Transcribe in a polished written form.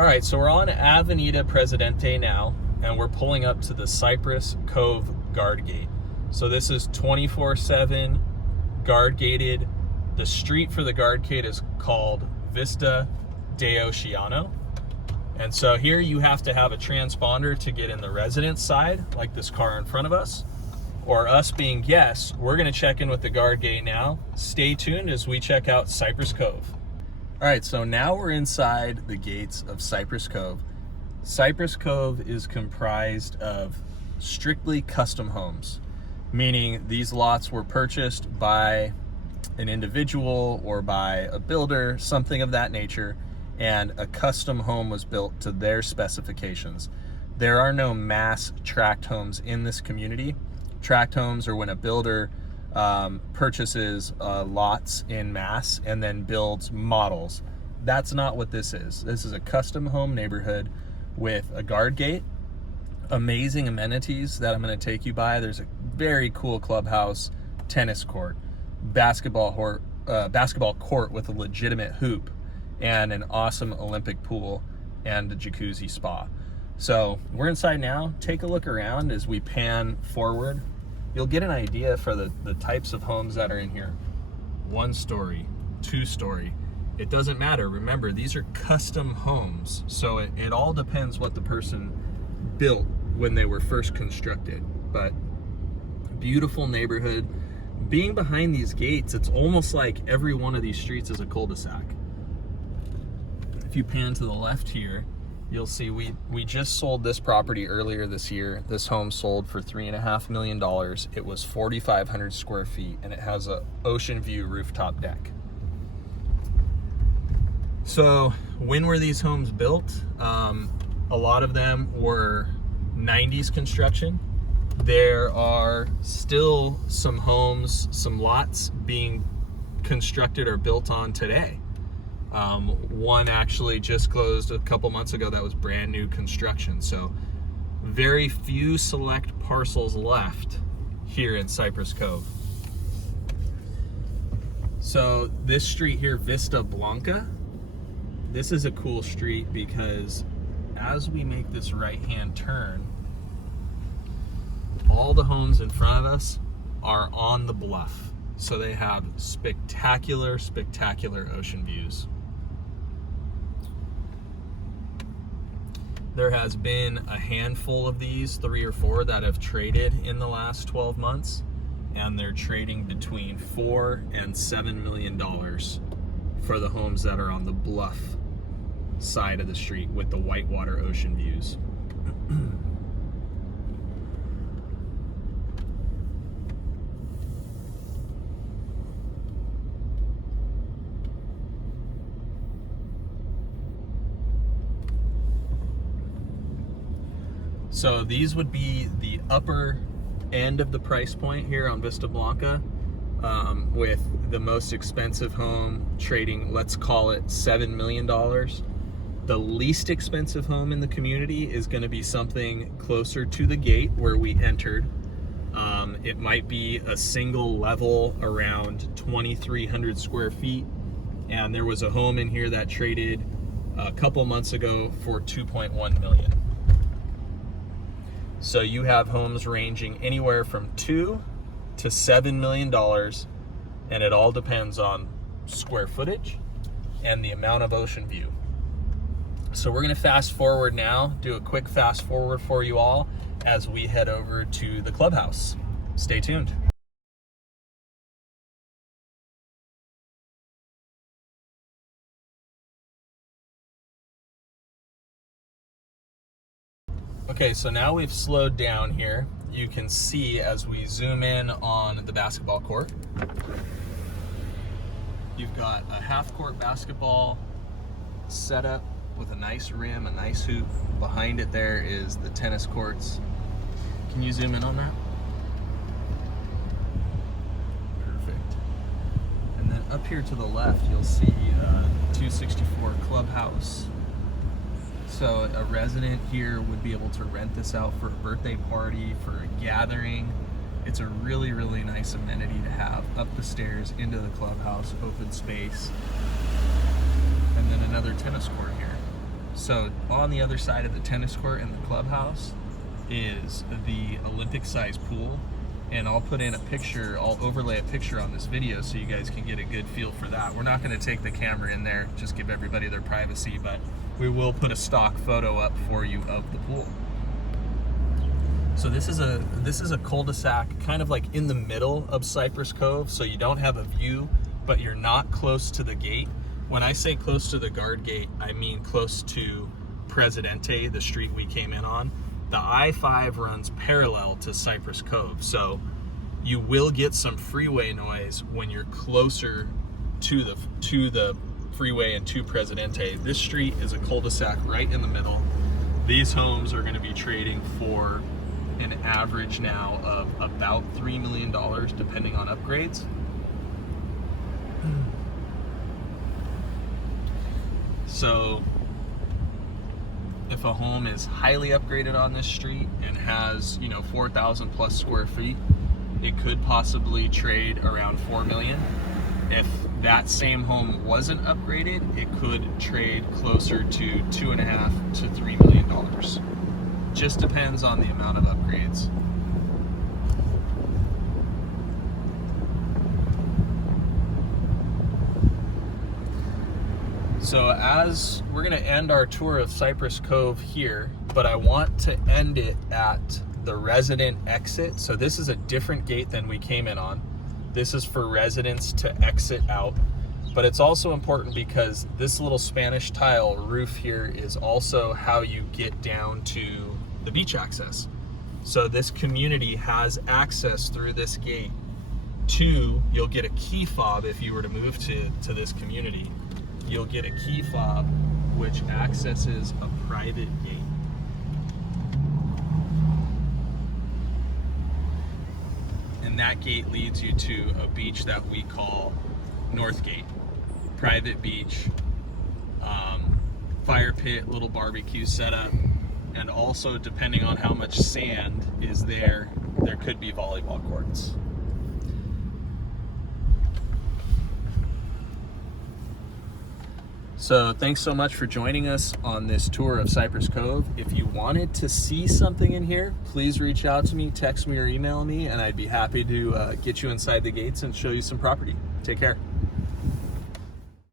All right, so we're on Avenida Presidente now, and we're pulling up to the Cypress Cove guard gate. So this is 24/7 guard gated. The street for the guard gate is called Vista de Oceano. And so here you have to have a transponder to get in the residence side, like this car in front of us, or us being guests. We're gonna check in with the guard gate now. Stay tuned as we check out Cypress Cove. All right, so now we're inside the gates of Cypress Cove. Cypress Cove is comprised of strictly custom homes, meaning these lots were purchased by an individual or by a builder, something of that nature, and a custom home was built to their specifications. There are no mass tract homes in this community. Tract homes are when a builder purchases lots in mass and then builds models. That's not what this is. This is a custom home neighborhood with a guard gate, amazing amenities that I'm going to take you by. There's a very cool clubhouse, tennis court, basketball court with a legitimate hoop, and an awesome Olympic pool and a jacuzzi spa. So we're inside now. Take a look around as we pan forward. You'll get an idea for the types of homes that are in here. 1 story, 2 story. It doesn't matter. Remember, these are custom homes. So it all depends what the person built when they were first constructed. But beautiful neighborhood. Being behind these gates, it's almost like every one of these streets is a cul-de-sac. If you pan to the left here, you'll see we just sold this property earlier this year. This home sold for $3.5 million. It was 4,500 square feet, and it has a ocean view rooftop deck. So when were these homes built? A lot of them were 90s construction. There are still some homes, some lots being constructed or built on today. One actually just closed a couple months ago that was brand new construction. So very few select parcels left here in Cypress Cove. So this street here, Vista Blanca, this is a cool street because as we make this right-hand turn, all the homes in front of us are on the bluff. So they have spectacular, spectacular ocean views. There has been a handful of these, 3 or 4, that have traded in the last 12 months, and they're trading between $4 and $7 million for the homes that are on the bluff side of the street with the whitewater ocean views. So these would be the upper end of the price point here on Vista Blanca, with the most expensive home trading, let's call it $7 million. The least expensive home in the community is going to be something closer to the gate where we entered. It might be a single level around 2,300 square feet. And there was a home in here that traded a couple months ago for $2.1 million. So you have homes ranging anywhere from $2 to $7 million, and it all depends on square footage and the amount of ocean view. So we're gonna fast forward now, do a quick fast forward for you all as we head over to the clubhouse. Stay tuned. Okay, so now we've slowed down here. You can see as we zoom in on the basketball court, you've got a half-court basketball setup with a nice rim, a nice hoop. Behind it there is the tennis courts. Can you zoom in on that? Perfect. And then up here to the left, you'll see 264 Clubhouse. So a resident here would be able to rent this out for a birthday party, for a gathering. It's a really, really nice amenity to have up the stairs into the clubhouse, open space. And then another tennis court here. So on the other side of the tennis court and the clubhouse is the Olympic-sized pool, and I'll put in a picture, I'll overlay a picture on this video so you guys can get a good feel for that. We're not going to take the camera in there, just give everybody their privacy, but we will put a stock photo up for you of the pool. So this is a cul-de-sac kind of like in the middle of Cypress Cove, so you don't have a view, but you're not close to the gate. When I say close to the guard gate, I mean close to Presidente, the street we came in on. The I-5 runs parallel to Cypress Cove, so you will get some freeway noise when you're closer to the freeway and to Presidente. This street is a cul-de-sac right in the middle. These homes are going to be trading for an average now of about $3 million, depending on upgrades. So if a home is highly upgraded on this street and has, 4,000 plus square feet, it could possibly trade around $4 million. If that same home wasn't upgraded, it could trade closer to $2.5 to $3 million. Just depends on the amount of upgrades. So as we're going to end our tour of Cypress Cove here, but I want to end it at the resident exit. So this is a different gate than we came in on. This is for residents to exit out, but it's also important because this little Spanish tile roof here is also how you get down to the beach access. So this community has access through this gate to, you'll get a key fob if you were to move to this community. You'll get a key fob which accesses a private gate. And that gate leads you to a beach that we call North Gate. Private beach, fire pit, little barbecue setup, and also depending on how much sand is there could be volleyball courts. So thanks so much for joining us on this tour of Cypress Cove. If you wanted to see something in here, please reach out to me, text me or email me, and I'd be happy to get you inside the gates and show you some property. Take care.